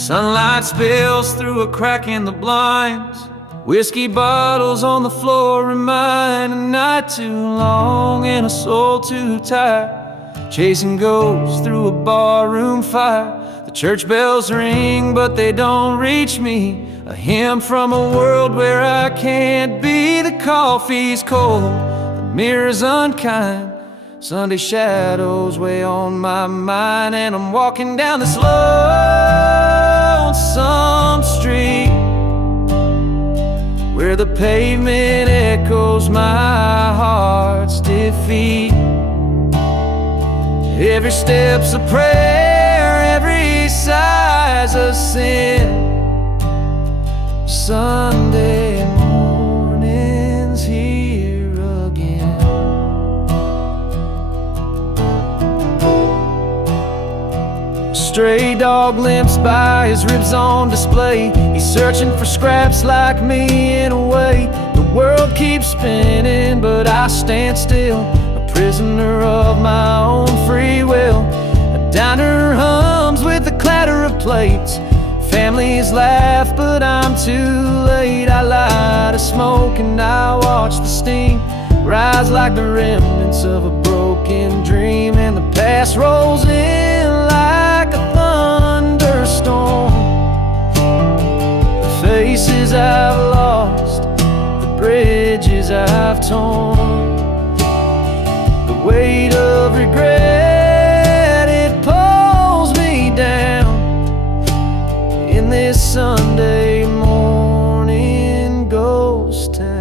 Sunlight spills through a crack in the blinds. Whiskey bottles on the floor remind a night too long and a soul too tired. Chasing ghosts through a barroom fire. The church bells ring, but they don't reach me. A hymn from a world where I can't be. The coffee's cold, the mirror's unkind. Sunday shadows weigh on my mind, and I'm walking down this lonesome street where the pavement echoes my heart's defeat. Every step's a prayer, every sigh's a sin. Sunday morning's here again. A stray dog limps by, his ribs on display. He's searching for scraps like me in a way. The world keeps spinning, but I stand still, prisoner of my own free will. A diner hums with the clatter of plates. Families laugh, but I'm too late. I light a smoke and I watch the steam rise like the remnants of a broken dream. And the past rolls in like a thunderstorm. The faces I've lost, the bridges I've torn. The weight of regret, it pulls me down in this Sunday morning ghost town.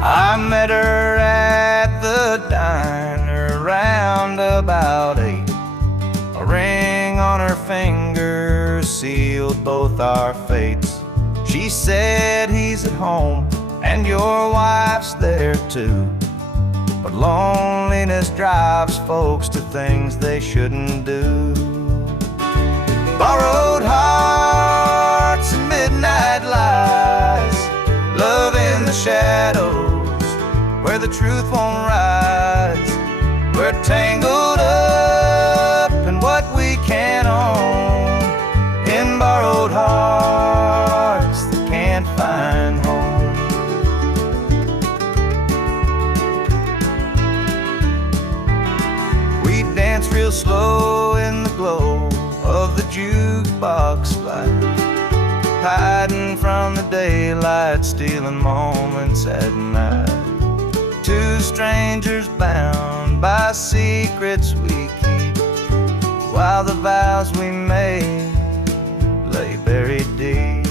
I met her at the diner round about 8. A ring on her finger sealed both our fates. She said, he's at home and your wife's there too, but loneliness drives folks to things they shouldn't do. Borrowed hearts and midnight lies, love in the shadows where the truth won't rise. We're tangled up in what we can't own, in borrowed hearts that can't find home. We dance real slow in the glow of the jukebox light, hiding from the daylight, stealing moments at night. Two strangers bound by secrets we keep, while the vows we made lay buried deep.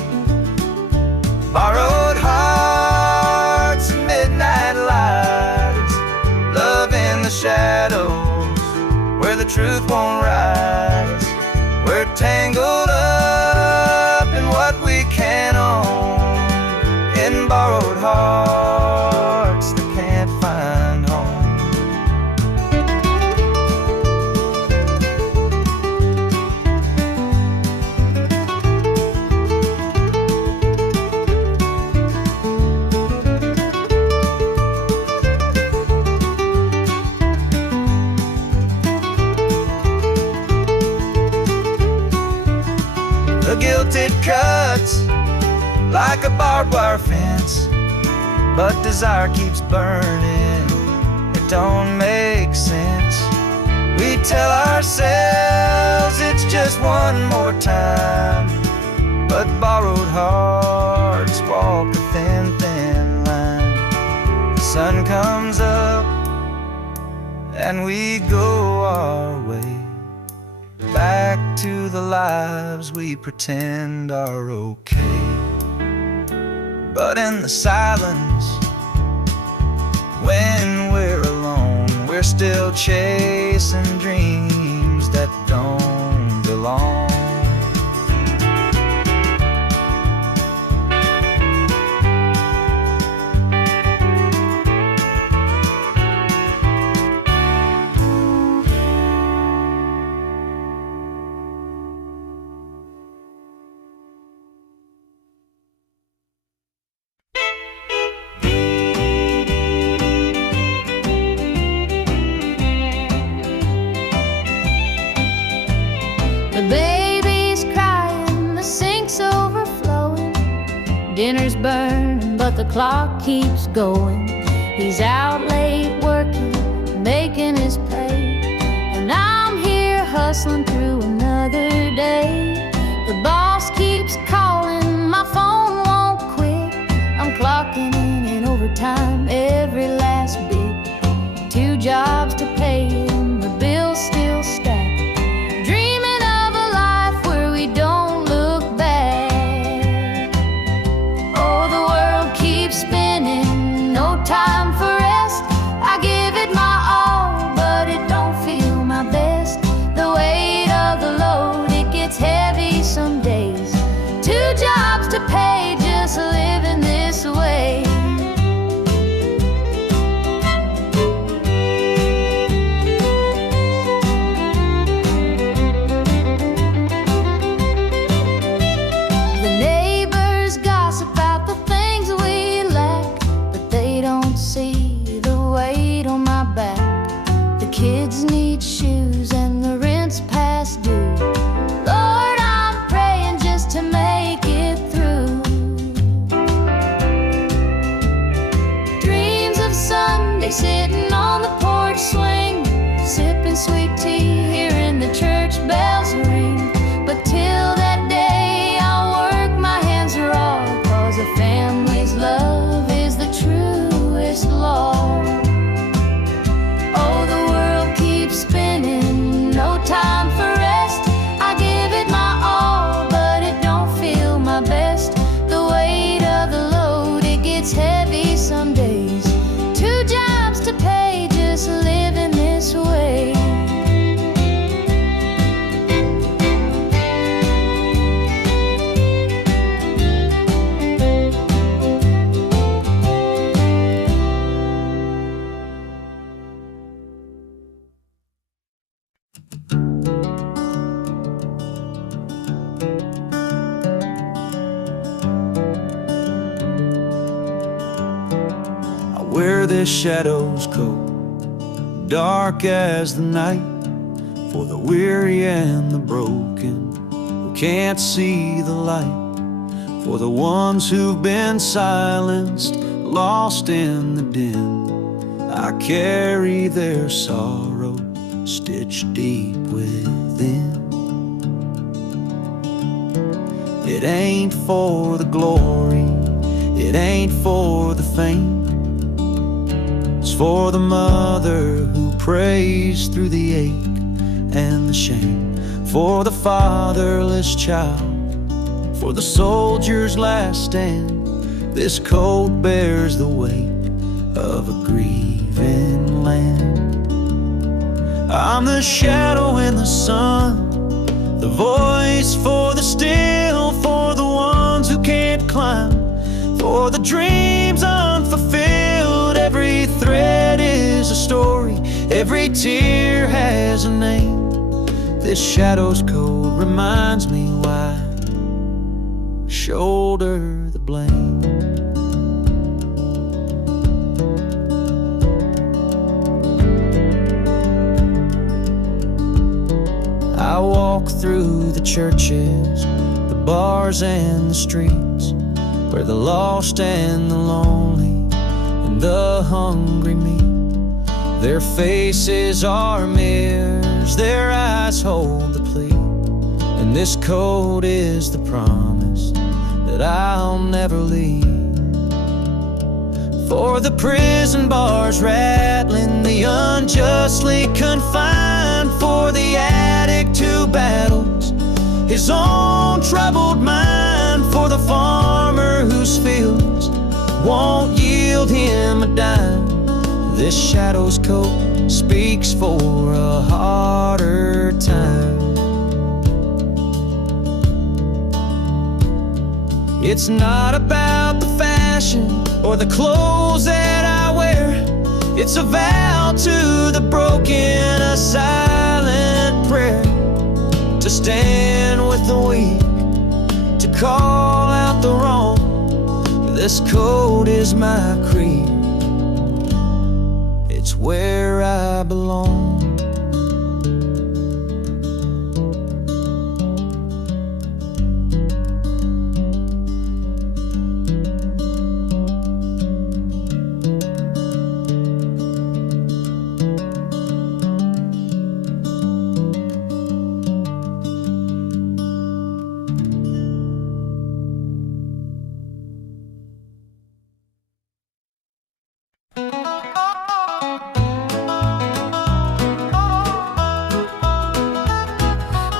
Borrowed hearts and midnight lights, love in the shadows where the truth won't rise. We're tangled up in what we can't own, in borrowed hearts that can't find home. The guilt it cuts like a barbed wire fence, but desire keeps burning, it don't make sense. We tell ourselves it's just one more time, but borrowed hearts walk a thin, thin line. The sun comes up and we go our way, back back to the lives we pretend are okay. But in the silence, when we're alone, we're still chasing dreams that don't belong. Dinner's burning, but the clock keeps going. He's out late working, making his pay, and I'm here hustling through another day. The boss keeps calling, my phone won't quit. I'm clocking in overtime every last bit. 2 jobs to pay and the bills still stack. Dreaming of a life where we don't look back. Spinning, no time for rest. I give it my all, but it don't feel my best. The weight of the load, it gets heavy some days. 2 jobs to pay, just living this way. The neighbors gossip about the things we lack, but they don't see the weight on my back. The kids need shoes and the rent's past due. Lord, I'm praying just to make it through. Dreams of Sunday sitting on the porch swing, sipping sweet tea, hearing the church bells ring. But till that day I'll work my hands raw, 'cause a family's love is the truest law. Oh, the world keeps spinning, no time for rest. I give it my all, but it don't feel my best. The weight of the load, it gets heavy some days. 2 jobs to pay, just living this way. I wear this shadow's coat, dark as the night, for the weary and the broken who can't see the light, for the ones who've been silenced, lost in the din. I carry their sorrow stitched deep within. It ain't for the glory, it ain't for the fame. It's for the mother who prays through the ache and the shame, for the fatherless child, for the soldier's last stand. This coat bears the weight of a grieving land. I'm the shadow in the sun, the voice for the still, for the ones who can't climb, for the dreams unfulfilled. Every thread is a story, every tear has a name. This shadow's code reminds me why I shoulder the blame. I walk through the churches, the bars and the streets, where the lost and the lonely and the hungry meet. Their faces are mirrors, their eyes hold the plea, and this code is the promise that I'll never leave. For the prison bars rattling, the unjustly confined, for the addict who battled his own troubled mind, for the farmer whose fields won't yield him a dime. This shadow's coat speaks for a harder time. It's not about the fashion or the clothes that I wear. It's a vow to the broken, a silent prayer, to stand with the weak, to call out the wrong. This code is my creed. It's where I belong.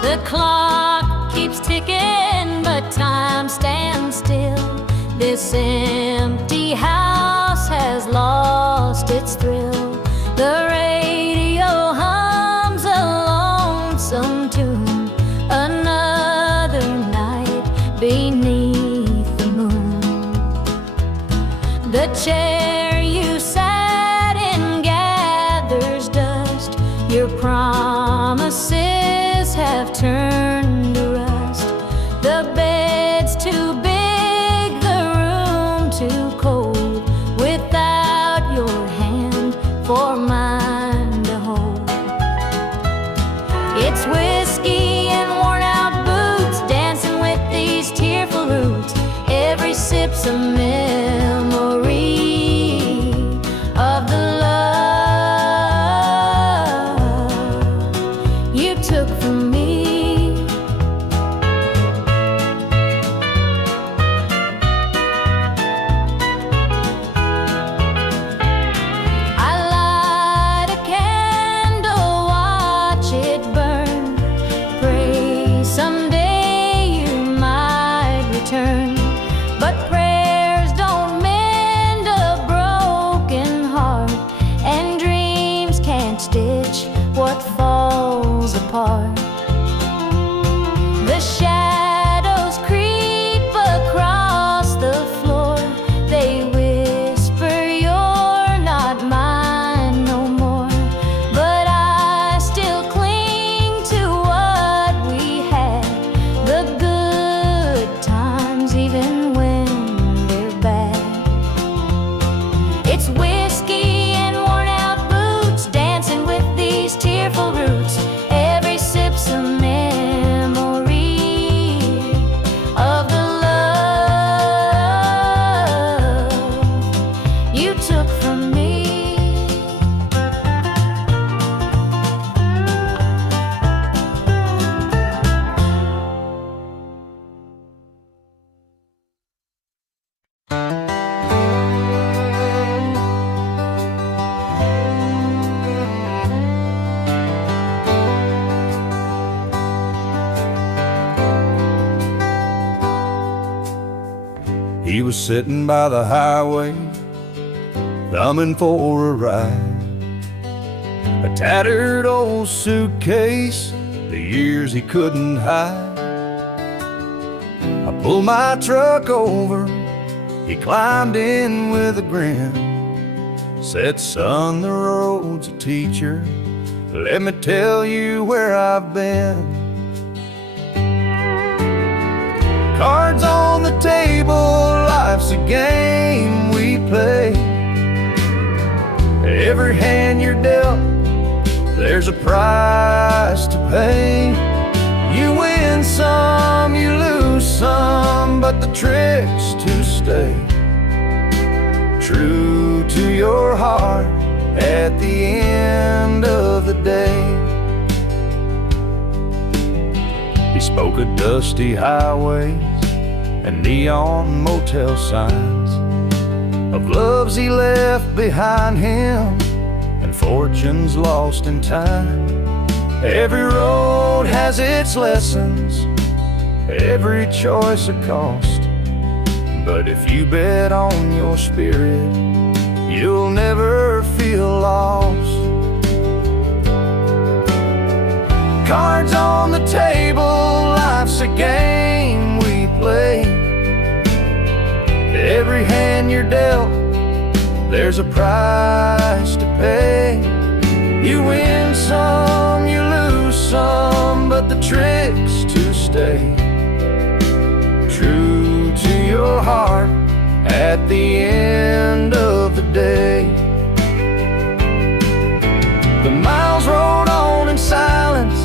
The clock keeps ticking, but time stands still. This empty house has lost its thrill. The radio hums a lonesome tune, another night beneath the moon. The chair you sat in gathers dust. Your promises have turned to rust. The bed's too big, the room too cold, without your hand for mine to hold. It's whiskey and worn out boots, dancing with these tearful roots. Every sip's a memory of the love you took from me. I light a candle, watch it burn, pray someday you might return. But prayers don't mend a broken heart, and dreams can't stitch what falls apart. The shadows creep across the floor. They whisper you're not mine no more. But I still cling to what we had, the good times even when they're bad. It's whiskey and worn out boots, dancing with these tearful roots. Every sip's a memory of the love you took from me. He was sitting by the highway, thumbing for a ride. A tattered old suitcase, the years he couldn't hide. I pulled my truck over, he climbed in with a grin. Said, son, the road's a teacher, let me tell you where I've been. Cards on the table, life's a game we play. Every hand you're dealt, there's a price to pay. You win some, you lose some, but the trick's to stay true to your heart at the end of the day. He spoke of dusty highways and neon motel signs, of loves he left behind him and fortunes lost in time. Every road has its lessons, every choice a cost. But if you bet on your spirit, you'll never feel lost. Cards on the table, life's a game we play. Every hand you're dealt, there's a price to pay. You win some, you lose some, but the trick's to stay true to your heart at the end of the day. The miles rolled on in silence,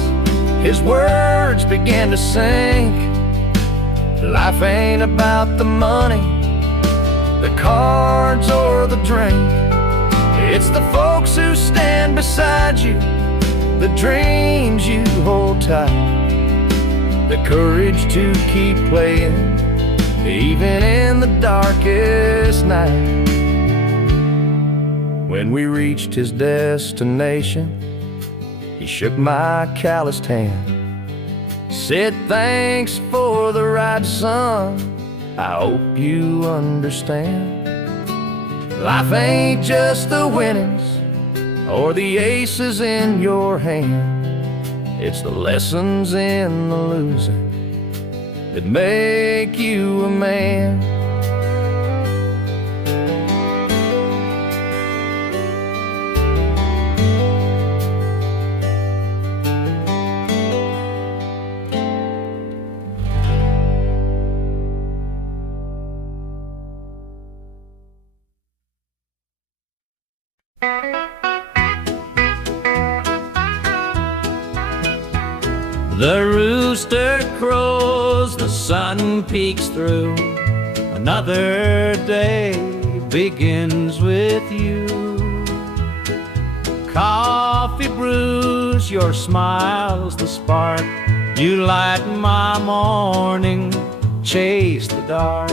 his words began to sink. Life ain't about the money, the cards or the drink. It's the folks who stand beside you, the dreams you hold tight, the courage to keep playing, even in the darkest night. When we reached his destination, he shook my calloused hand, said, "Thanks for the ride, son, I hope you understand. Life ain't just the winnings or the aces in your hand. It's the lessons in the losing that make you a man." The rooster crows, the sun peeks through. Another day begins with you. Coffee brews, your smile's the spark. You light my morning, chase the dark.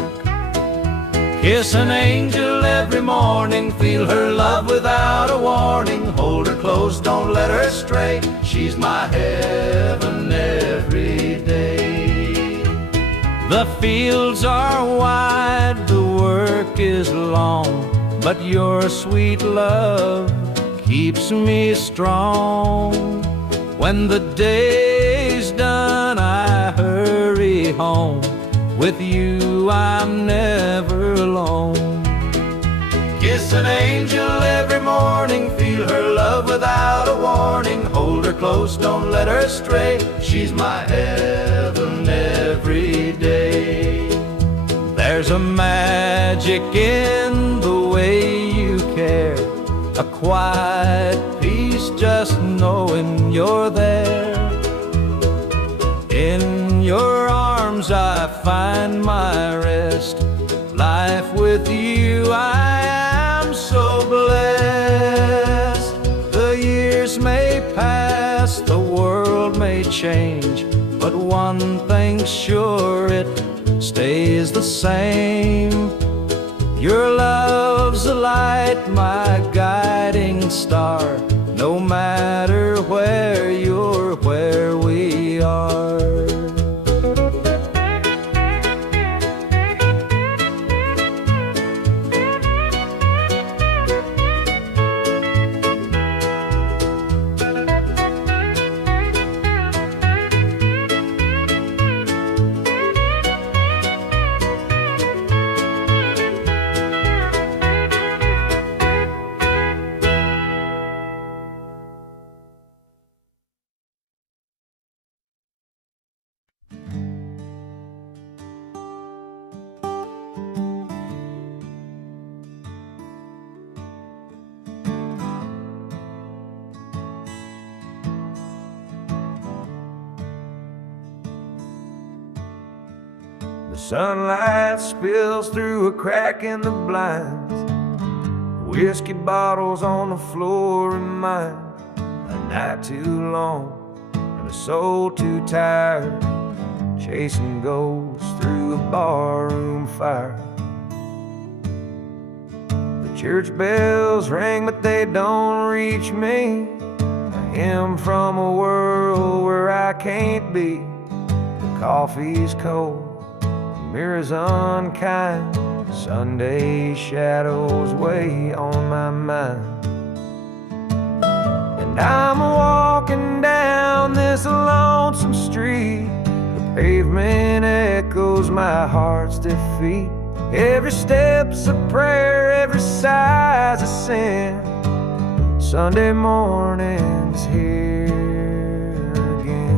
Kiss an angel every morning, feel her love without a warning. Hold her close, don't let her stray, she's my heaven every day. The fields are wide, the work is long, but your sweet love keeps me strong. When the day's done, I hurry home. With you I'm never alone. Kiss an angel every morning, feel her love without a warning. Hold her close, don't let her stray, she's my heaven every day. There's a magic in the way you care, a quiet peace just knowing you're there. In your arms I find my rest. Life with you I am so blessed. The years may pass, the world may change, but one thing's sure, it stays the same. Your love's a light, my guiding star. No matter where you're, where we are. Sunlight spills through a crack in the blinds. Whiskey bottles on the floor remind a night too long and a soul too tired, chasing ghosts through a barroom fire. The church bells ring, but they don't reach me. A hymn from a world where I can't be. The Coffee's cold, mirror's unkind, Sunday shadows weigh on my mind. And I'm walking down this lonesome street, the pavement echoes my heart's defeat. Every step's a prayer, every sigh's a sin. Sunday morning's here again.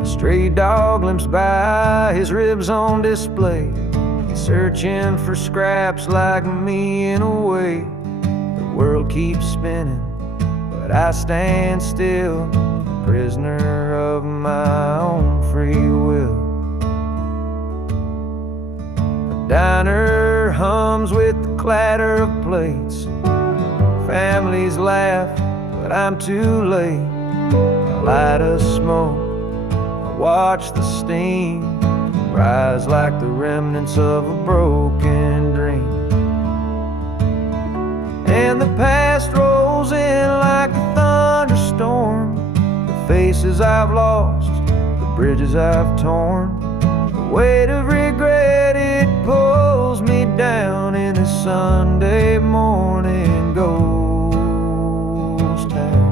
A stray dog limps by, his ribs on display. He's searching for scraps like me in a way. The world keeps spinning, but I stand still, prisoner of my own free will. The diner hums with the clatter of plates. Families laugh, but I'm too late. I light a smoke, I watch the steam rise like the remnants of a broken dream. And the past rolls in like a thunderstorm. The faces I've lost, the bridges I've torn. The weight of regret, it pulls me down in a Sunday morning ghost town.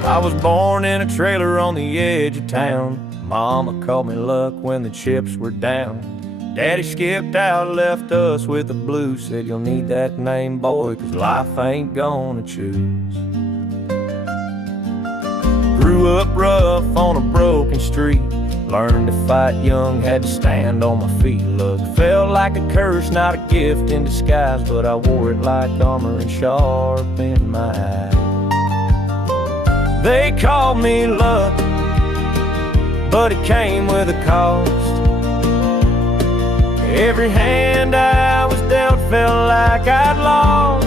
I was born in a trailer on the edge of town. Mama called me luck when the chips were down. Daddy skipped out, left us with the blues. Said you'll need that name, boy, 'cause life ain't gonna choose. Grew up rough on a broken street. Learned to fight young, had to stand on my feet. Luck felt like a curse, not a gift in disguise, but I wore it like armor and sharp in my eye. They called me luck, but it came with a cost. Every hand I was dealt felt like I'd lost.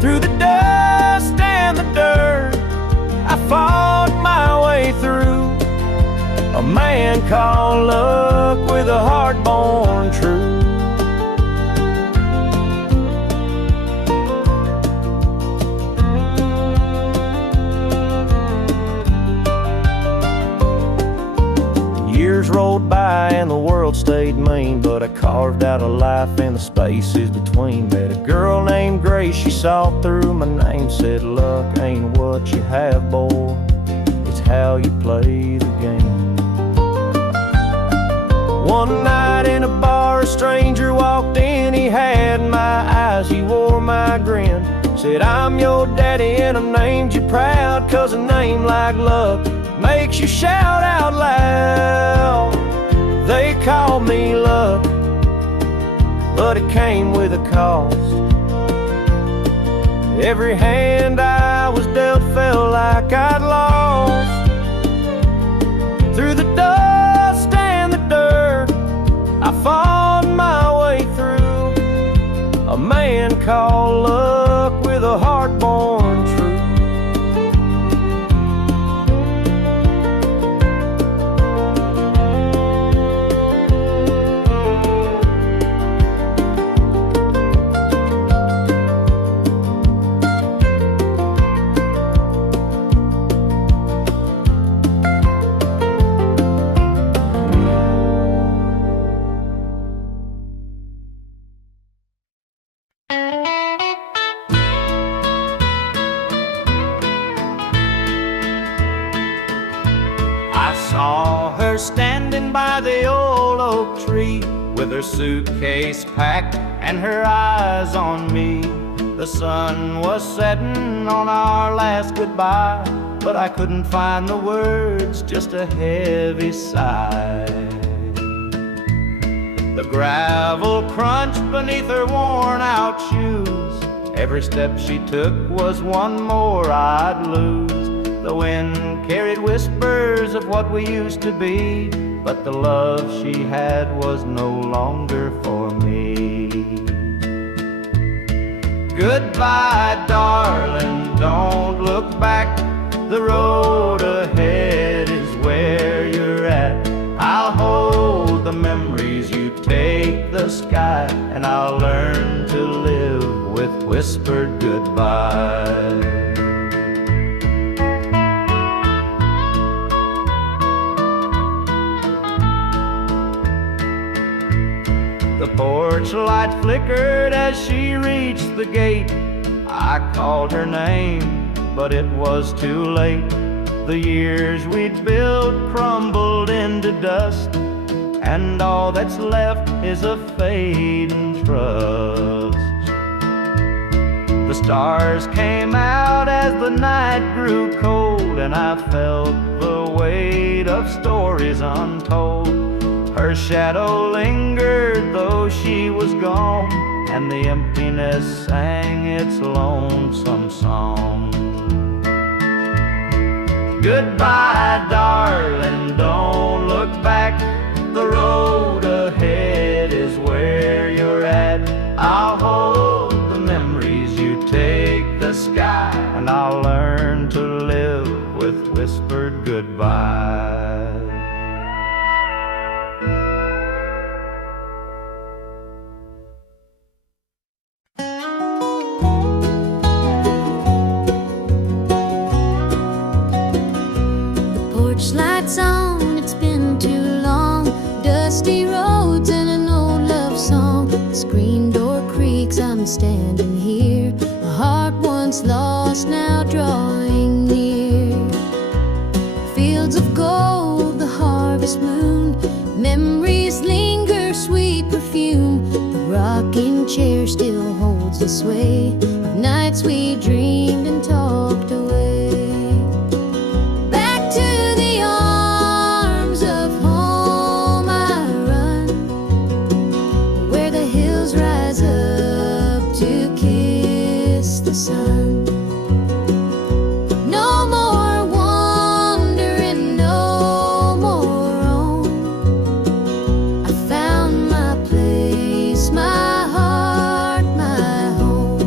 Through the dust and the dirt, I fought my way through. A man called luck with a heart born true. Years rolled by and the world stayed mean, but I carved out a life in the spaces between. Met a girl named Grace, she saw through my name. Said luck ain't what you have, boy, it's how you play the game. One night in a bar, a stranger walked in. He had my eyes, he wore my grin. Said I'm your daddy and I named you proud, 'cause a name like luck makes you shout out loud. They called me luck, but it came with a cost. Every hand I was dealt felt like I'd lost. Through the dust and the dirt, I fought my way through. A man called luck with a heart born true. Saw her standing by the old oak tree, with her suitcase packed and her eyes on me. The sun was setting on our last goodbye, but I couldn't find the words, just a heavy sigh. The gravel crunched beneath her worn-out shoes. Every step she took was one more I'd lose. The wind carried whispers of what we used to be, but the love she had was no longer for me. Goodbye, darling, don't look back. The road ahead is where you're at. I'll hold the memories, you take the sky, and I'll learn to live with whispered goodbye. The porch light flickered as she reached the gate. I called her name, but it was too late. The years we'd built crumbled into dust, and all that's left is a fading trust. The stars came out as the night grew cold, and I felt the weight of stories untold. Her shadow lingered though she was gone, and the emptiness sang its lonesome song. Goodbye, darling, don't look back. The road ahead is where you're at. I'll hold the memories, you take the sky, and I'll learn to live with whispered goodbye. Lights on, it's been too long. Dusty roads and an old love song. The screen door creaks, I'm standing here. A heart once lost, now drawing near. Fields of gold, the harvest moon. Memories linger, sweet perfume. The rocking chair still holds the sway of nights we dreamed and talked away. Sun. No more wandering, no more roam. I found my place, my heart, my home.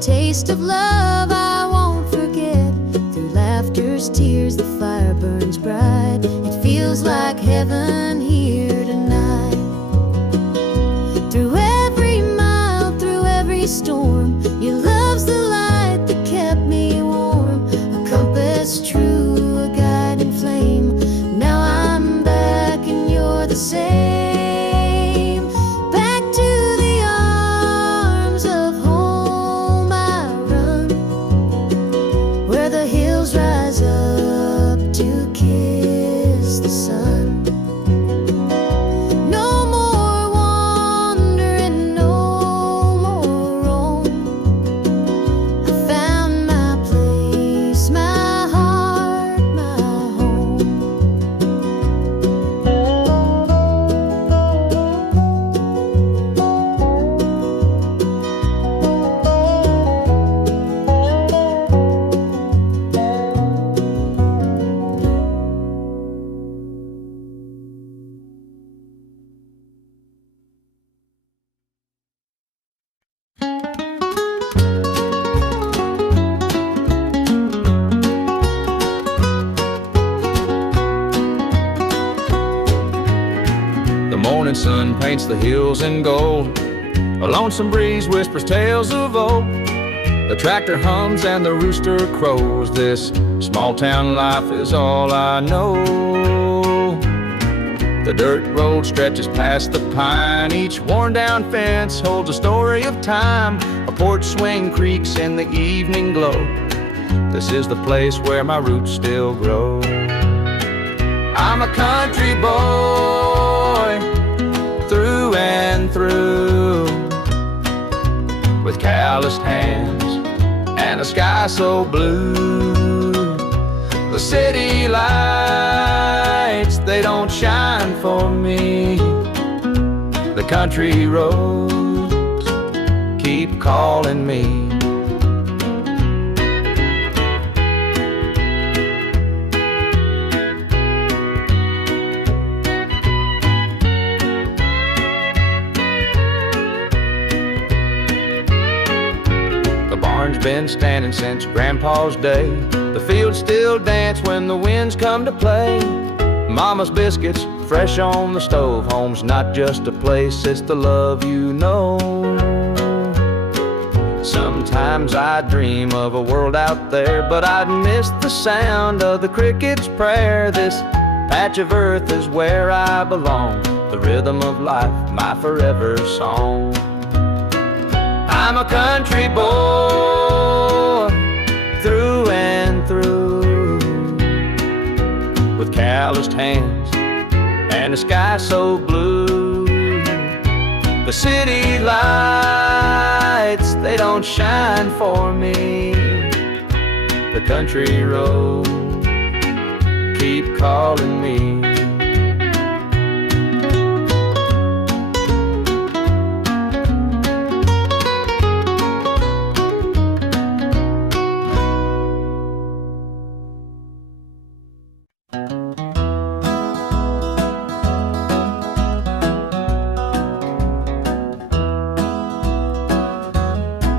Taste of love I won't forget. Through laughter's tears the fire burns bright. It feels like heaven here tonight. Through every mile, through every storm, your love's the light that kept me warm. A compass true, a guiding flame. Now I'm back and you're the same. morning sun paints the hills in gold. A lonesome breeze whispers tales of old. The tractor hums and the rooster crows. This small town life is all I know. The dirt road stretches past the pine. Each worn down fence holds a story of time. A porch swing creaks in the evening glow. This is the place where my roots still grow. I'm a country boy through and through, with calloused hands and a sky so blue. The city lights, they don't shine for me. The country roads keep calling me. Been standing since Grandpa's day. The fields still dance when the winds come to play. Mama's biscuits fresh on the stove. Home's not just a place, it's the love you know. Sometimes I dream of a world out there, but I'd miss the sound of the cricket's prayer. This patch of earth is where I belong, the rhythm of life, my forever song. I'm a country boy through and through, with calloused hands and a sky so blue. The city lights, they don't shine for me. The country roads keep calling me.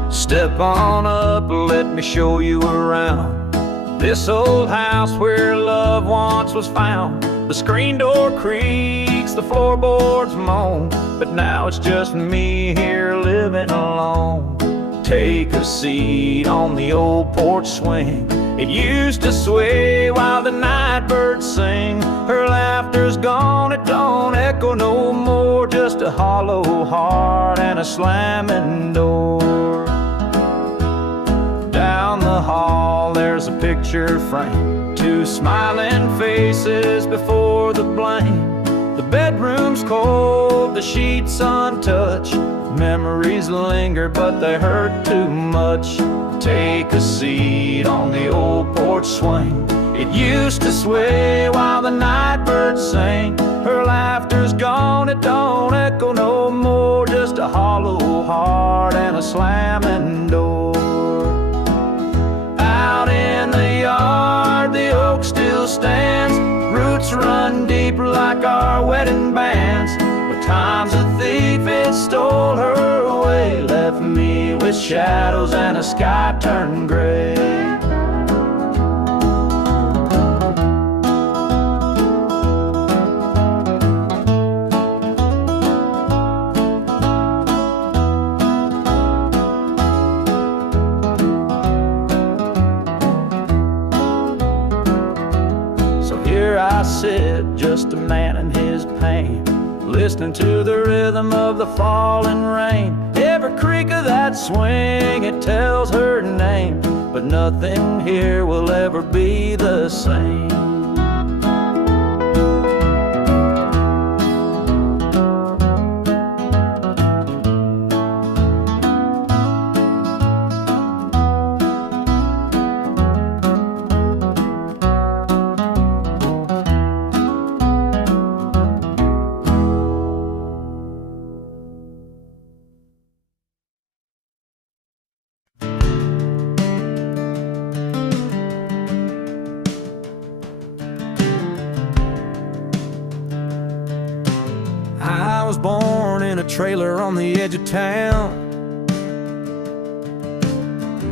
Step on up, let me show you around this old house where love once was found. The screen door creaks, the floorboards moan, but now it's just me here living alone. Take a seat on the old porch swing. It used to sway while the night birds sing. Her laughter's gone, it don't echo no more, just a hollow heart and a slamming door. Down the hall there's a picture frame, two smiling faces before the blame. The bedroom's cold, the sheets untouched. Memories linger but they hurt too much. Take a seat on the old porch swing. It used to sway while the night birds sang. Her laughter's gone, it don't echo no more, just a hollow heart and a slamming door. Out in the yard, the oak still stands. Roots run deep like our wedding bands. But time's a thief, it stole her away, left me with shadows and a sky turned gray. I sit, just a man in his pain, listening to the rhythm of the falling rain. Every creak of that swing, it tells her name, but nothing here will ever be the same. I was born in a trailer on the edge of town.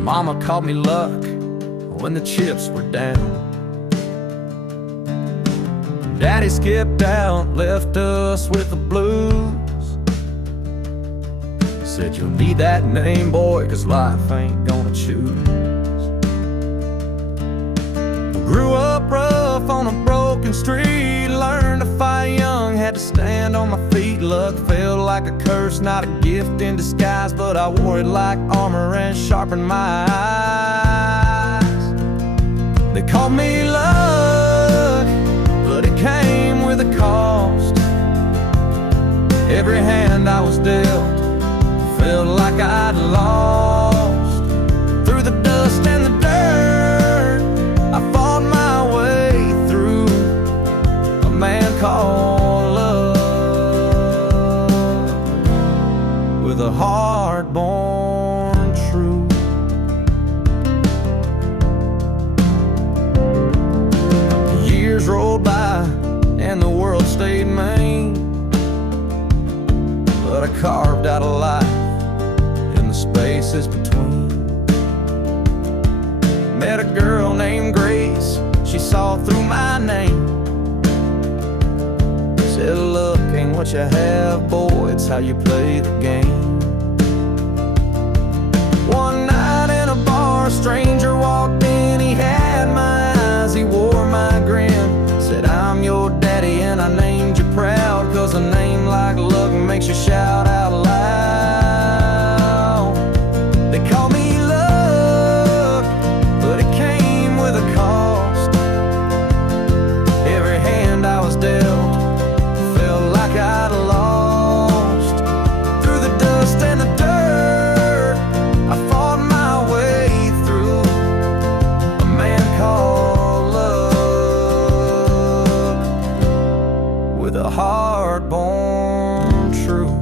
Mama called me luck when the chips were down. Daddy skipped out, left us with the blues. Said you'll need that name, boy, 'cause life ain't gonna choose. Grew up rough on a broken street, learned to fight young, had to stand on my feet. Luck felt like a curse, not a gift in disguise, but I wore it like armor and sharpened my eyes. They called me luck, but it came with a cost. Every hand I was dealt felt like I'd lost. Through the dust and the dirt, I fought my way through a man called love, with a heart born true. Years rolled by and the world stayed mean, but I carved out a life in the spaces between. Met a girl named Grace, she saw through my name. Said, look, ain't what you have, boy, it's how you play the game. One night in a bar, a stranger walked in, he had my eyes, he wore my grin. Said, I'm your daddy and I named you proud, 'cause a name like luck makes you shout out loud. They call me luck, but it came with a cost. Every hand I was dealt felt like I'd lost. Through the dust and the dirt, I fought my way through a man called love, with a heart born true.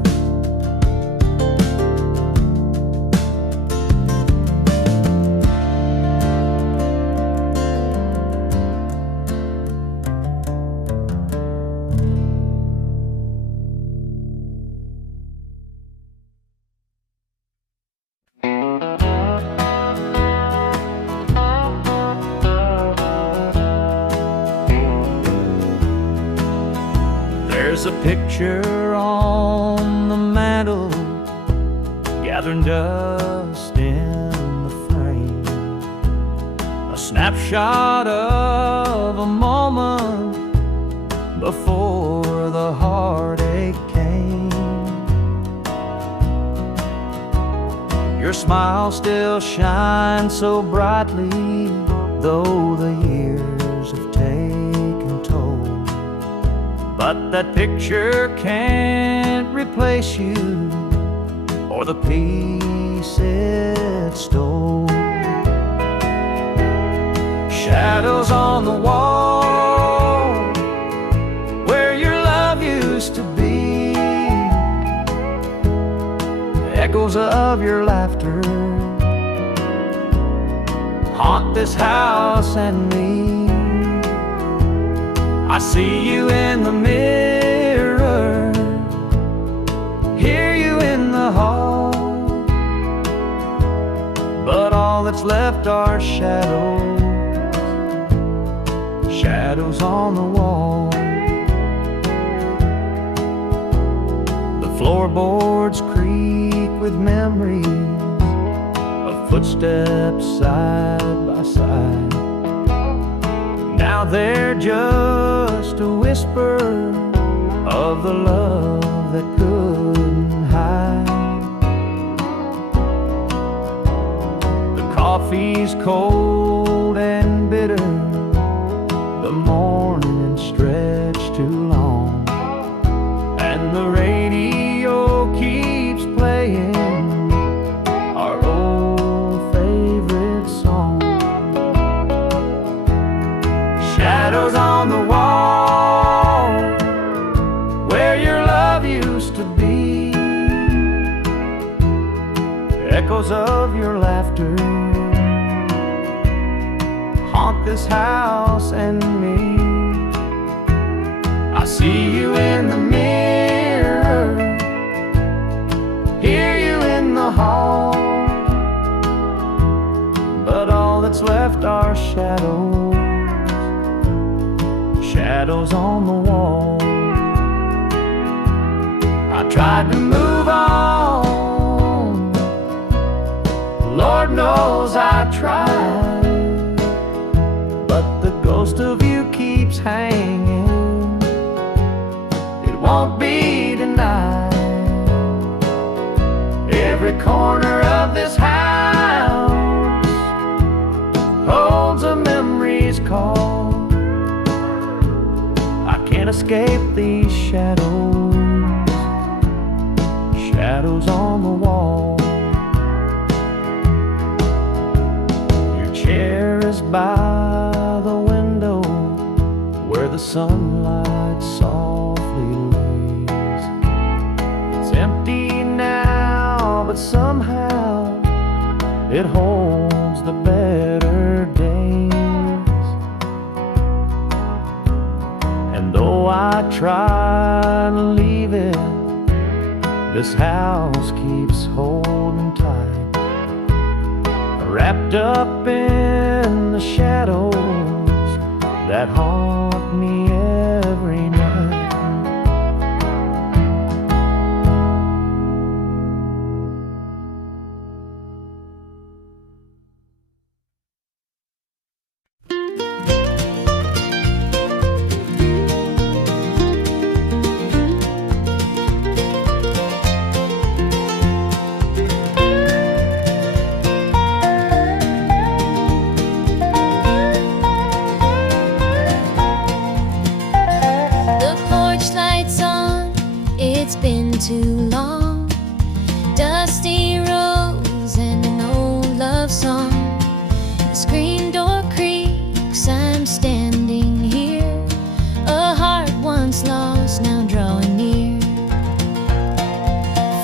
There's a picture on the mantle, gathering dust in the frame. A snapshot of a moment before the heartache came. Your smile still shines so brightly, though the years have taken toll. But that picture can't replace you or the peace it stole. Shadows on the wall where your love used to be, echoes of your laughter haunt this house and me. I see you in the mirror, hear you in the hall, but all that's left are shadows, shadows on the wall. The floorboards creak with memories of footsteps side by side. Now they're just a whisper of the love that couldn't hide. The coffee's cold and bitter, the morning stretched too long, and the radio keeps playing our old favorite song. Shadows on the wall where your love used to be, echoes of your laughter haunt this house and me. I see you in the mirror, hear you in the hall, but all that's left are shadows, shadows on the wall. I tried to move on, Lord knows I tried, but the ghost of you keeps hanging, it won't be denied. Every corner of this house holds a memory's call. I can't escape these shadows, shadows on the wall. Your chair is by the window where the sunlight softly lays. It's empty now, but somehow it holds the better days. And though I try to leave it, this house keeps holding tight, wrapped up in the shadows that haunt me every night. Too long, dusty rose and an old love song. The screen door creaks, I'm standing here, a heart once lost now drawing near.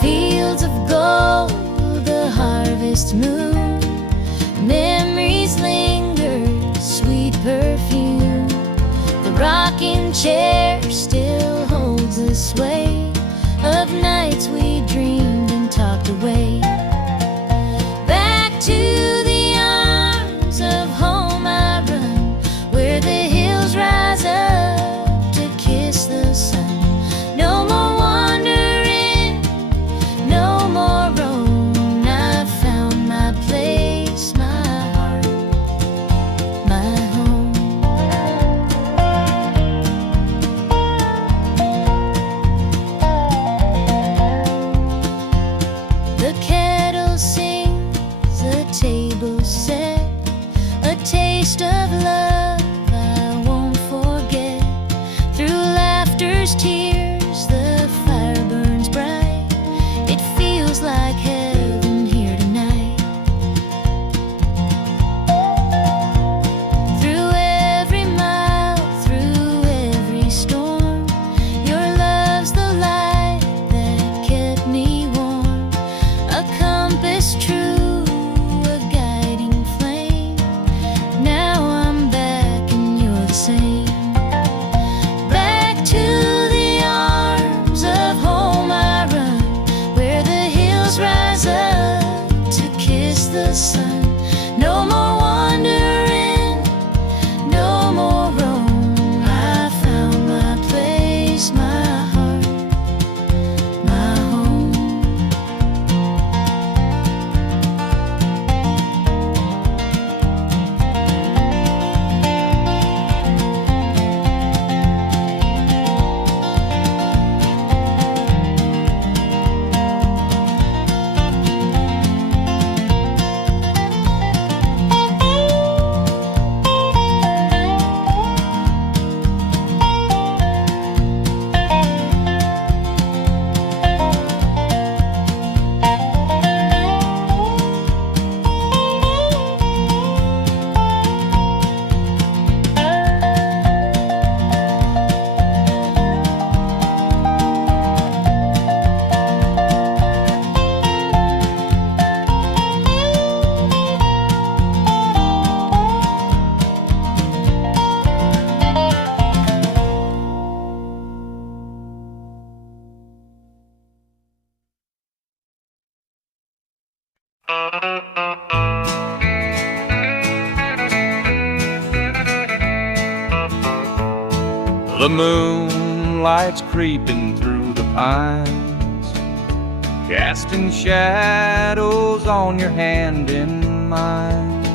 Fields of gold, the harvest moon, memories linger, sweet perfume. The rocking chair still holds the sway of nights we dreamed and talked away. Back to the arms of home I run, where the hills rise up to kiss the sun. No more wandering, no more roam. I found my place, my heart, my home. The kettle sings, the table set, a taste of love I won't forget. Through laughter's tears, the fire burns bright. It feels like heaven here tonight. Through every mile, through every storm, your love's the light that kept me warm. A compass true, a guiding flame. Now I'm back and you're the same. Back to the arms of home I run, where the hills rise up to kiss the sun. No more wandering, no more roam. I found my place, my heart, my home. The moonlight's creeping through the pines, casting shadows on your hand in mine.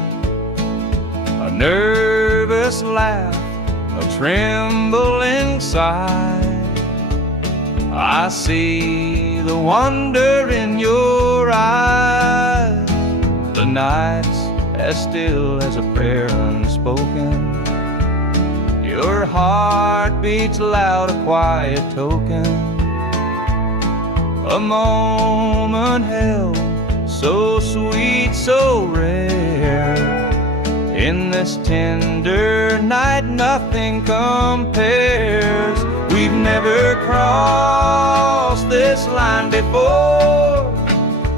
A nervous laugh, a trembling sigh. I see the wonder in your eyes. The night's as still as a prayer unspoken. Your heart beats loud, a quiet token, a moment held, so sweet, so rare. In this tender night, nothing compares. We've never crossed this line before,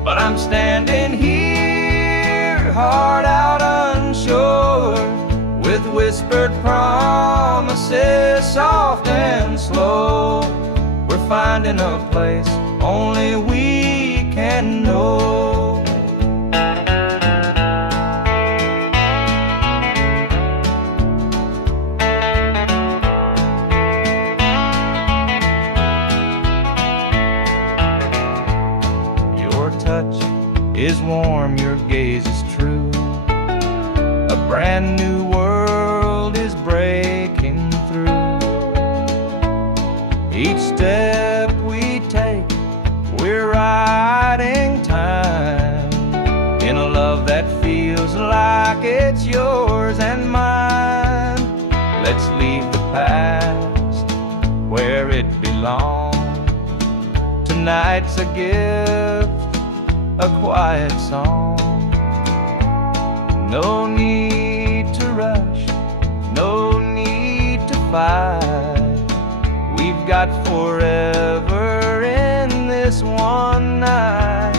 but I'm standing here, heart out unsure, with whispered promises, soft and slow. We're finding a place only we can know. Your touch is warm, your gaze is true. A brand new world is breaking through. Each step we take, we're riding time in a love that feels like it's yours and mine. Let's leave the past where it belongs. Tonight's a gift, a quiet song. No need to rush, no need to fight. We've got forever in this one night.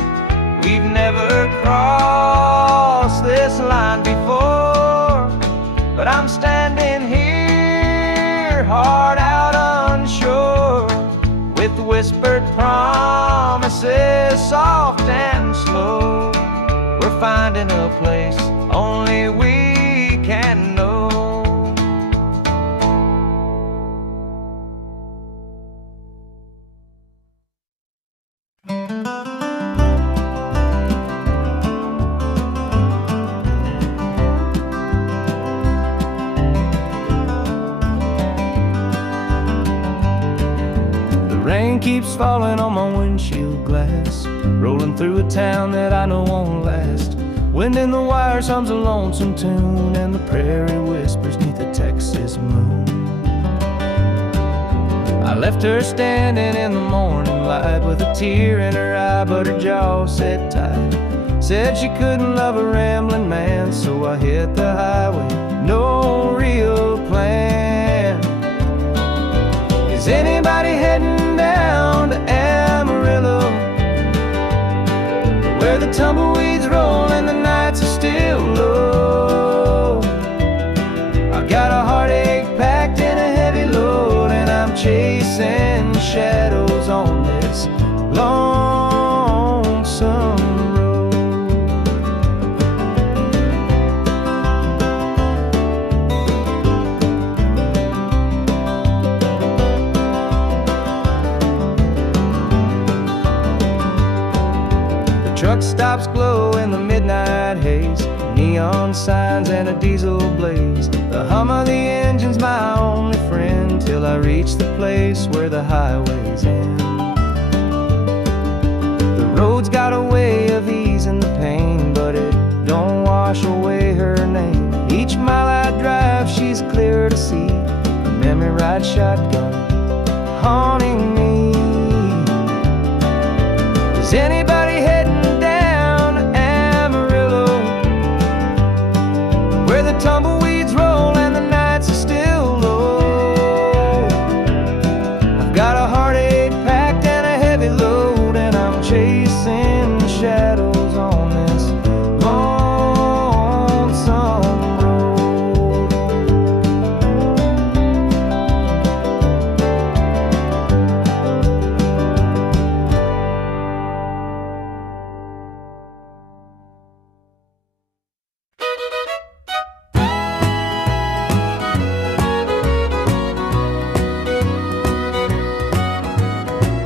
We've never crossed this line before, but I'm standing here, heart out unsure, with whispered promises, soft and slow. We're finding a place only we can know. The rain keeps falling on my windshield glass, rolling through a town that I know won't last. Wind in the wires hums a lonesome tune, and the prairie whispers neath the Texas moon. I left her standing in the morning light with a tear in her eye, but her jaw said tight. Said she couldn't love a rambling man, so I hit the highway, no real plan. Is anybody heading down to Amarillo, where the tumbleweeds roll and the nights are still low? I got a heartache packed in a heavy load, and I'm chasing shadows on this lonesome road. The truck stops glow in the midnight haze, neon signs and a diesel blaze. The hum of the engine's my only friend, till I reach the place where the highways end. The road's got a way of easing the pain, but it don't wash away her name. Each mile I drive, she's clear to see, a memory ride shotgun haunting me. Is anybody heading down to Amarillo, where the tumbleweeds roll and the nights are still low? I've got a heartache packed and a heavy load, and I'm chasing shadows on this lonesome road.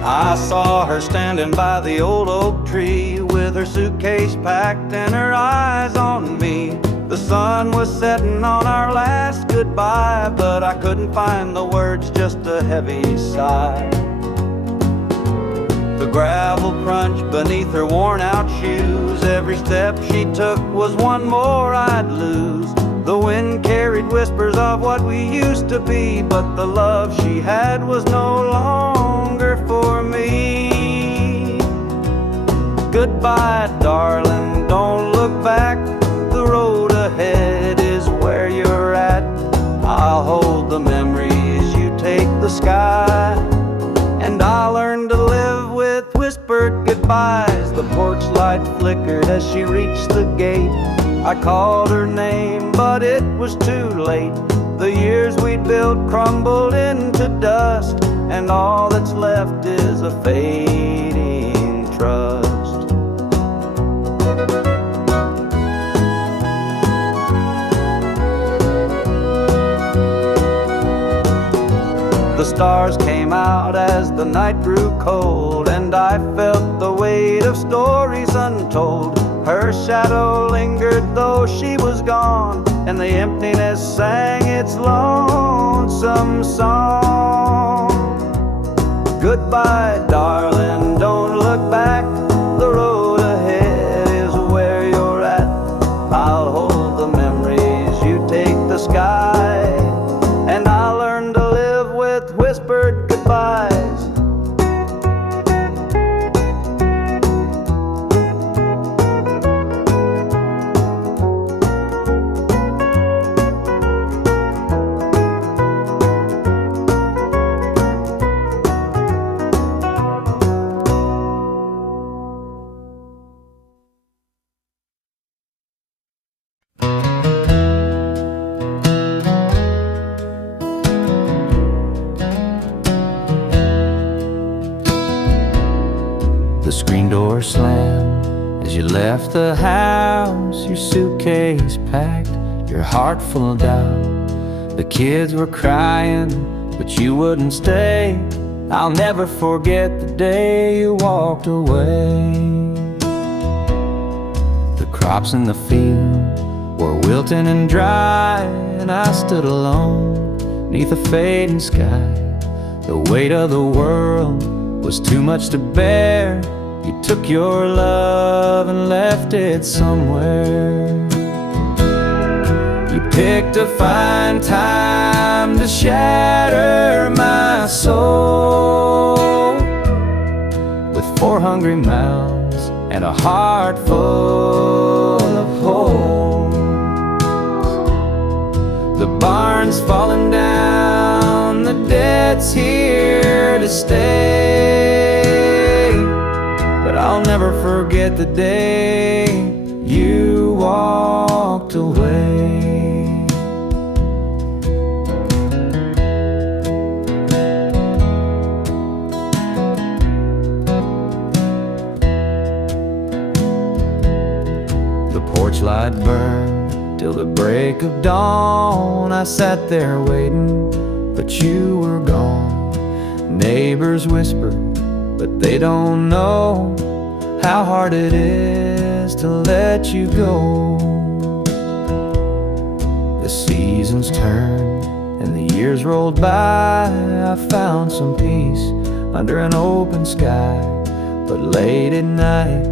I saw her standing by the old oak tree, with her suitcase packed and her eyes on me. The sun was setting on our last goodbye, but I couldn't find the words, just a heavy sigh. The gravel crunched beneath her worn out shoes, every step she took was one more I'd lose. The wind carried whispers of what we used to be, but the love she had was no longer for me. Goodbye, darling, don't look back. The road ahead is where you're at. I'll hold the memories, you take the sky, and I'll learn to live with whispered goodbyes. The porch light flickered as she reached the gate. I called her name, but it was too late. The years we'd built crumbled into dust, and all that's left is a fading trust. The stars came out as the night grew cold, and I felt the weight of stories untold. Her shadow lingered though she was gone, and the emptiness sang its lonesome song. Goodbye, darling, don't look back. The road ahead is where you're at. I'll hold the memories, you take the sky, and I'll learn to live with whispered goodbyes. The screen door slammed as you left the house, your suitcase packed, your heart full of doubt. The kids were crying, but you wouldn't stay. I'll never forget the day you walked away. The crops in the field were wilting and dry, and I stood alone neath a fading sky. The weight of the world was too much to bear. You took your love and left it somewhere. You picked a fine time to shatter my soul with 4 hungry mouths and a heart full of holes. The barn's falling down, the debt's here to stay, but I'll never forget the day you walked away. The porch light burned till the break of dawn. I sat there waiting, but you were gone. Neighbors whispered, but they don't know how hard it is to let you go. The seasons turned and the years rolled by. I found some peace under an open sky, but late at night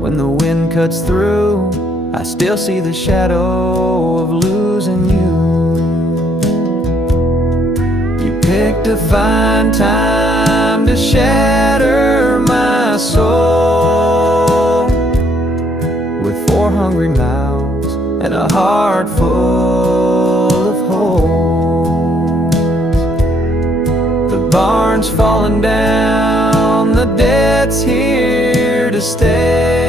when the wind cuts through, I still see the shadow of losing you. You picked a fine time to shatter my soul with 4 hungry mouths and a heart full of holes. The barn's falling down, the debt's here to stay,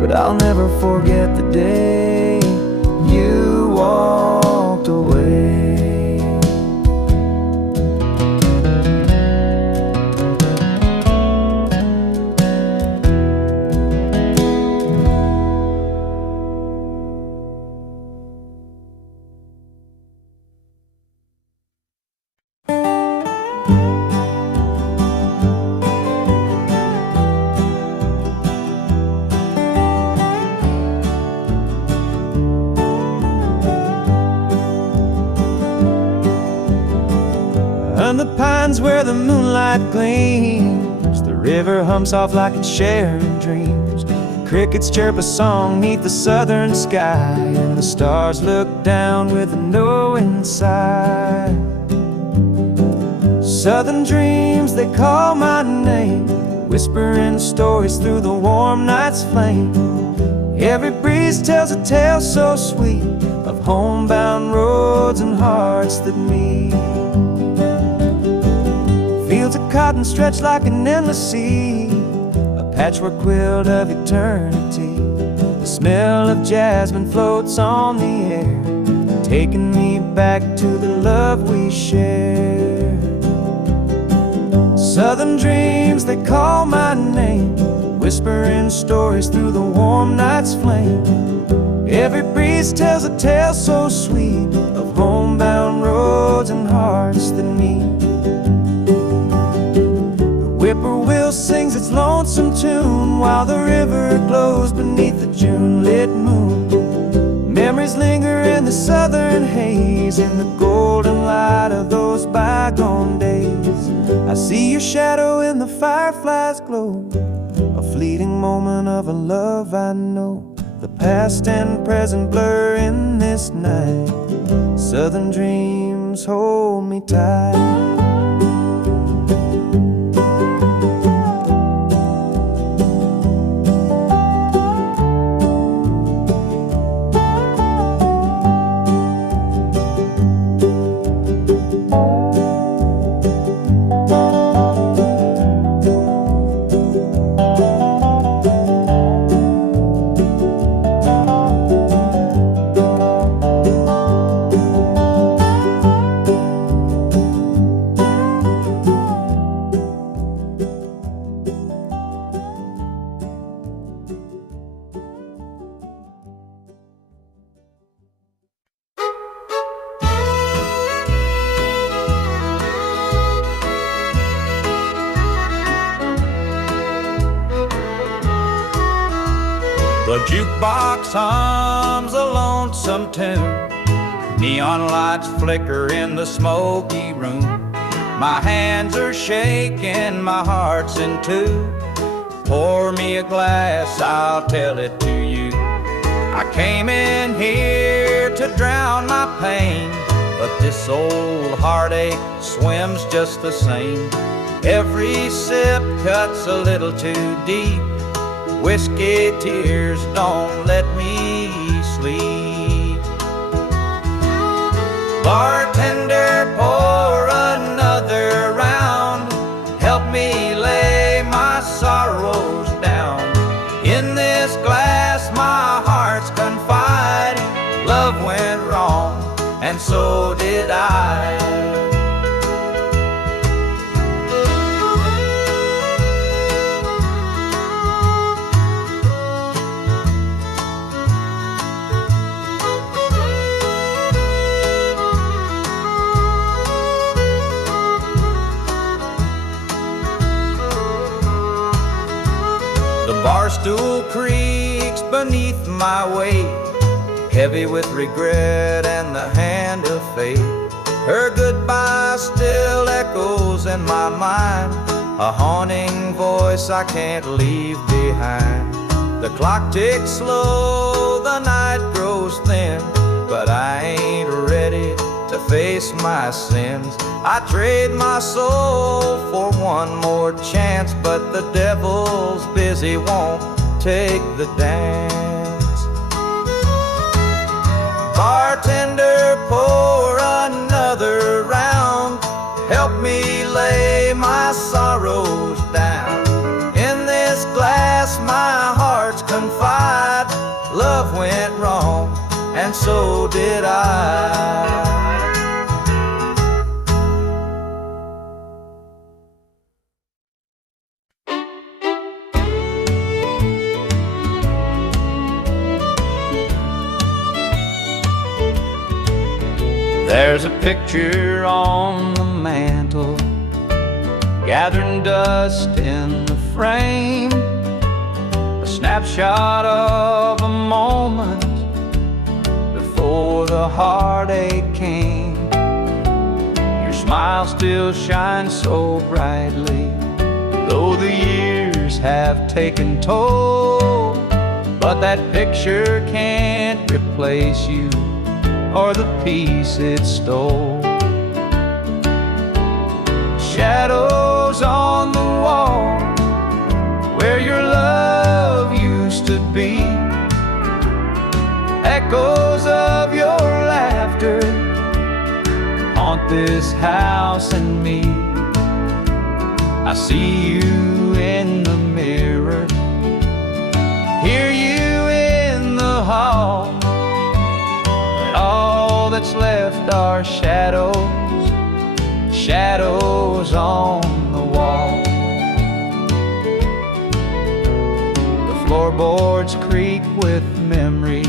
but I'll never forget the day you walked away. On the pines where the moonlight gleams, the river hums soft like it's sharing dreams. Crickets chirp a song 'neath the southern sky, and the stars look down with a knowing sigh. Southern dreams, they call my name, whispering stories through the warm night's flame. Every breeze tells a tale so sweet of homebound roads and hearts that meet. Fields of cotton stretch like an endless sea, a patchwork quilt of eternity. The smell of jasmine floats on the air, taking me back to the love we shared. Southern dreams, they call my name, whispering stories through the warm night's flame. Every breeze tells a tale so sweet of homebound roads and hearts that meet. The whippoorwill sings its lonesome tune while the river glows beneath the June-lit moon. Memories linger in the southern haze, in the golden light of those bygone days. I see your shadow in the firefly's glow, a fleeting moment of a love I know. The past and present blur in this night. Southern dreams hold me tight. The jukebox hums a lonesome tune, neon lights flicker in the smoky room. My hands are shaking, my heart's in two. Pour me a glass, I'll tell it to you. I came in here to drown my pain, but this old heartache swims just the same. Every sip cuts a little too deep. Whiskey tears don't let me sleep. Bartender, pour another round. Help me lay my sorrows down. In this glass my heart's confide. Love went wrong, and so did I. Barstool creaks beneath my weight, heavy with regret and the hand of fate. Her goodbye still echoes in my mind, a haunting voice I can't leave behind. The clock ticks slow, the night grows thin, but I ain't ready to face my sins. I trade my soul for one more chance, but the devil's busy, won't take the dance. Bartender, pour another round. Help me lay my sorrows down. In this glass my heart's confide. Love went wrong, and so did I. There's a picture on the mantle, gathering dust in the frame, a snapshot of a moment before the heartache came. Your smile still shines so brightly, though the years have taken toll. but that picture can't replace you or the peace it stole. Shadows on the wall where your love used to be, echoes of your laughter haunt this house and me. I see you in the mirror, hear you in the hall, but all that's left are shadows, shadows on the wall. The floorboards creak with memories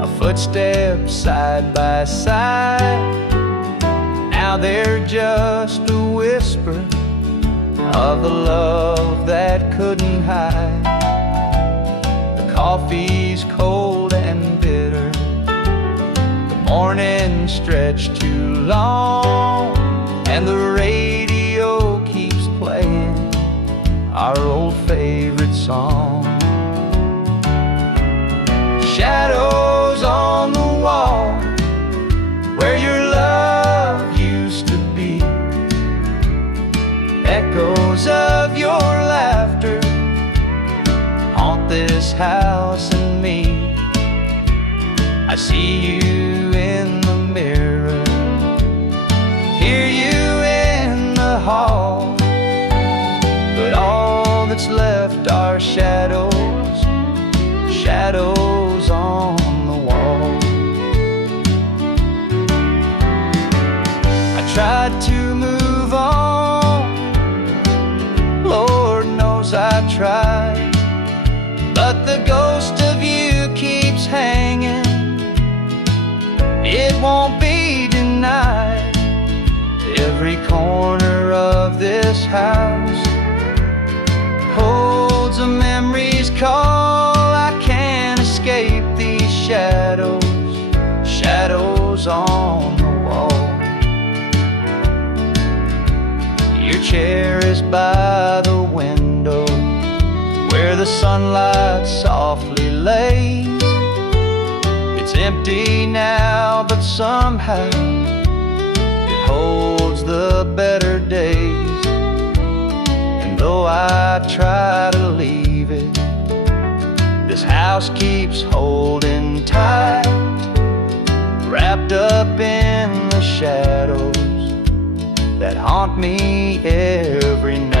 of footsteps side by side. Now they're just a whisper of the love that couldn't hide. The coffee's cold and bitter, the morning stretched too long, and the radio keeps playing our old favorite song. Shadows on the wall where your love used to be, echoes of your laughter haunt this house and me. I see you in the mirror, hear you in the hall, but all that's left are shadows, shadows on the wall. I tried to move on, Lord knows I tried, but the ghost of you keeps hanging. It won't be denied. Every corner of this house holds a memory's call. I can't escape these shadows, shadows on the wall. Your chair is by the window where the sunlight softly lays. It's empty now, but somehow it holds the better days. And though I try to leave it, this house keeps holding tight, wrapped up in the shadows that haunt me every night.